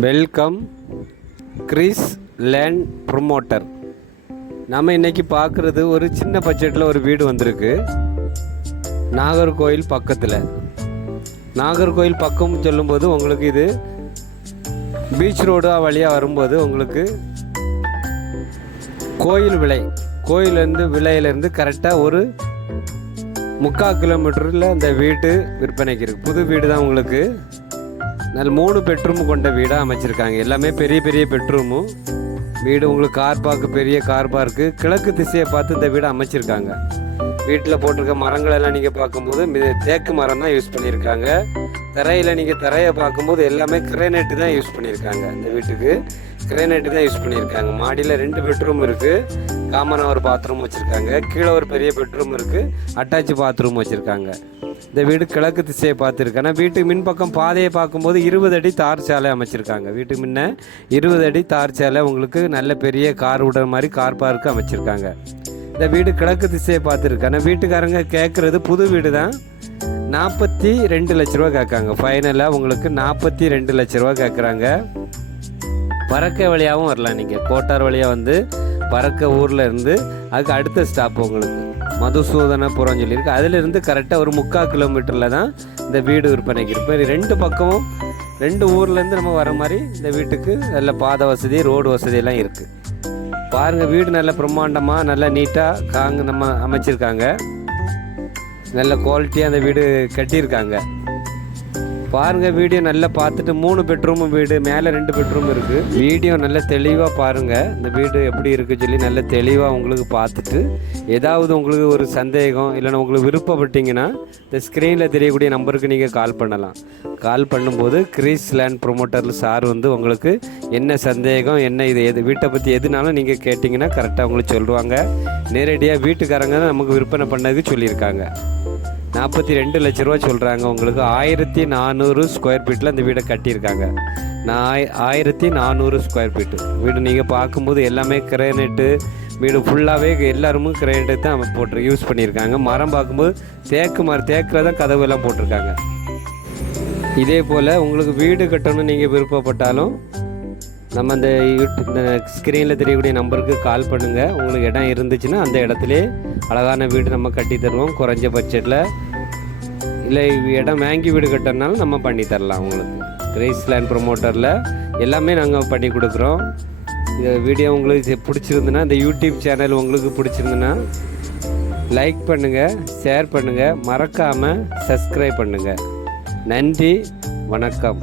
Welcome Chris land promoter. நம்ம இன்னைக்கு பார்க்குறது ஒரு சின்ன பட்ஜெட்டில் ஒரு வீடு வந்திருக்கு. நாகர்கோயில் பக்கத்தில். நாகர்கோயில் பக்கம் சொல்லும்போது உங்களுக்கு இது பீச் ரோடு வழியாக வரும்போது உங்களுக்கு கோயில் விலை. கோயிலேருந்து விலையிலேருந்து கரெக்டாக ஒரு முக்கால் கிலோமீட்டரில் அந்த வீட்டு விற்பனைக்கு இருக்குது புது வீடு தான் உங்களுக்கு. நல்ல மூணு பெட்ரூம் கொண்ட வீடாக அமைச்சிருக்காங்க. எல்லாமே பெரிய பெரிய பெட்ரூமும் வீடு உங்களுக்கு கார் பார்க்கு பெரிய கார் பார்க்கு கிழக்கு திசையை பார்த்து இந்த வீடு அமைச்சிருக்காங்க. வீட்டில் போட்டிருக்க மரங்கள் எல்லாம் நீங்கள் பார்க்கும்போது தேக்கு மரம் தான் யூஸ் பண்ணியிருக்காங்க. தரையில் நீங்கள் தரையை பார்க்கும்போது எல்லாமே கிரைனைட்டு தான் யூஸ் பண்ணியிருக்காங்க இந்த வீட்டுக்கு. கிரைனைட்டு தான் யூஸ் பண்ணியிருக்காங்க. மாடியில் ரெண்டு பெட்ரூம் இருக்குது காமனாக ஒரு பாத்ரூம் வச்சுருக்காங்க. கீழே ஒரு பெரிய பெட்ரூம் இருக்குது அட்டாச் பாத்ரூம் வச்சுருக்காங்க. இந்த வீடு கிழக்கு திசையை பார்த்துருக்கேன். ஆனால் வீட்டுக்கு மின்பக்கம் பாதையை பார்க்கும்போது இருபது அடி தார் சாலை அமைச்சிருக்காங்க. வீட்டுக்கு முன்ன இருபது அடி தார் சாலை உங்களுக்கு நல்ல பெரிய கார் விடுற மாதிரி கார் பார்க்கு அமைச்சிருக்காங்க. இந்த வீடு கிழக்கு திசையை பார்த்துருக்கேன். வீட்டுக்காரங்க கேட்குறது புது வீடு தான் நாற்பத்தி ரெண்டு லட்ச ரூபா கேட்காங்க. ஃபைனலாக உங்களுக்கு நாற்பத்தி ரெண்டு லட்ச ரூபா கேட்குறாங்க. பறக்க வழியாகவும் வரலாம் நீங்கள் கோட்டார் வழியாக வந்து பறக்க ஊரில் இருந்து அதுக்கு அடுத்த ஸ்டாப் உங்களுக்கு. மதுசூதனபுரம் சொல்லியிருக்கு. அதிலிருந்து கரெக்டாக ஒரு முக்கால் கிலோமீட்டரில் தான் இந்த வீடு விற்பனைக்கு இருக்கு. ரெண்டு பக்கமும் ரெண்டு ஊர்லேருந்து நம்ம வர மாதிரி இந்த வீட்டுக்கு நல்ல பாதை வசதி ரோடு வசதியெல்லாம் இருக்குது பாருங்கள் வீடு நல்ல பிரம்மாண்டமாக நல்லா நீட்டாக காங்க நம்ம அமைச்சிருக்காங்க. நல்ல குவாலிட்டியாக அந்த வீடு கட்டியிருக்காங்க. பாருங்க வீடியோ நல்லா பார்த்துட்டு மூணு பெட்ரூமும் வீடு மேலே ரெண்டு பெட்ரூம் இருக்கு. வீடியோ நல்லா தெளிவாக பாருங்க. இந்த வீடு எப்படி இருக்கு சொல்லி நல்ல தெளிவாக உங்களுக்கு பார்த்துட்டு ஏதாவது உங்களுக்கு ஒரு சந்தேகம் இல்லைன்னா உங்களுக்கு விருப்பப்பட்டீங்கன்னா இந்த ஸ்க்ரீனில் தெரியக்கூடிய நம்பருக்கு நீங்கள் கால் பண்ணலாம். கால் பண்ணும்போது கிரீஸ் லேண்ட் ப்ரொமோட்டர் சார் வந்து உங்களுக்கு என்ன சந்தேகம் என்ன இது எது வீட்டை பற்றி எதுனாலும் நீங்கள் கேட்டிங்கன்னா கரெக்டாக உங்களுக்கு சொல்லுவாங்க. நேரடியாக வீட்டுக்காரங்க தான் நமக்கு விற்பனை பண்ணதுக்கு சொல்லியிருக்காங்க. நாற்பத்தி ரெண்டு லட்ச ரூபா சொல்கிறாங்க உங்களுக்கு ஆயிரத்தி நானூறு ஸ்கொயர் ஃபீட்டில் இந்த வீடை கட்டியிருக்காங்க. நான் ஆயிரத்தி நானூறு ஸ்கொயர் ஃபீட்டு வீடு நீங்கள் பார்க்கும்போது எல்லாமே கிரேனைட்டு வீடு ஃபுல்லாகவே எல்லாருமே கிரேனைட்டு தான் போட்டு யூஸ் பண்ணியிருக்காங்க. மரம் பார்க்கும்போது தேக்கு மரம் தேக்கில் தான் கதவு எல்லாம் போட்டிருக்காங்க. இதே போல் உங்களுக்கு வீடு கட்டணும்னு நீங்கள் விருப்பப்பட்டாலும் நம்ம இந்த யூடியூப் இந்த ஸ்க்ரீனில் தெரியக்கூடிய நம்பருக்கு கால் பண்ணுங்கள் உங்களுக்கு இடம் இருந்துச்சுன்னா அந்த இடத்துலே அழகான வீடு நம்ம கட்டி தருவோம். குறைஞ்ச பட்ஜெட்டில் இல்லை இடம் வாங்கி வீடு கட்டினாலும் நம்ம பண்ணி தரலாம் உங்களுக்கு. கிரேஸ் லேண்ட் ப்ரொமோட்டரில் எல்லாமே நாங்கள் பண்ணி கொடுக்குறோம். இந்த வீடியோ உங்களுக்கு பிடிச்சிருந்துன்னா இந்த யூடியூப் சேனல் உங்களுக்கு பிடிச்சிருந்துன்னா லைக் பண்ணுங்கள் ஷேர் பண்ணுங்கள் மறக்காமல் சப்ஸ்கிரைப் பண்ணுங்கள் நன்றி வணக்கம்.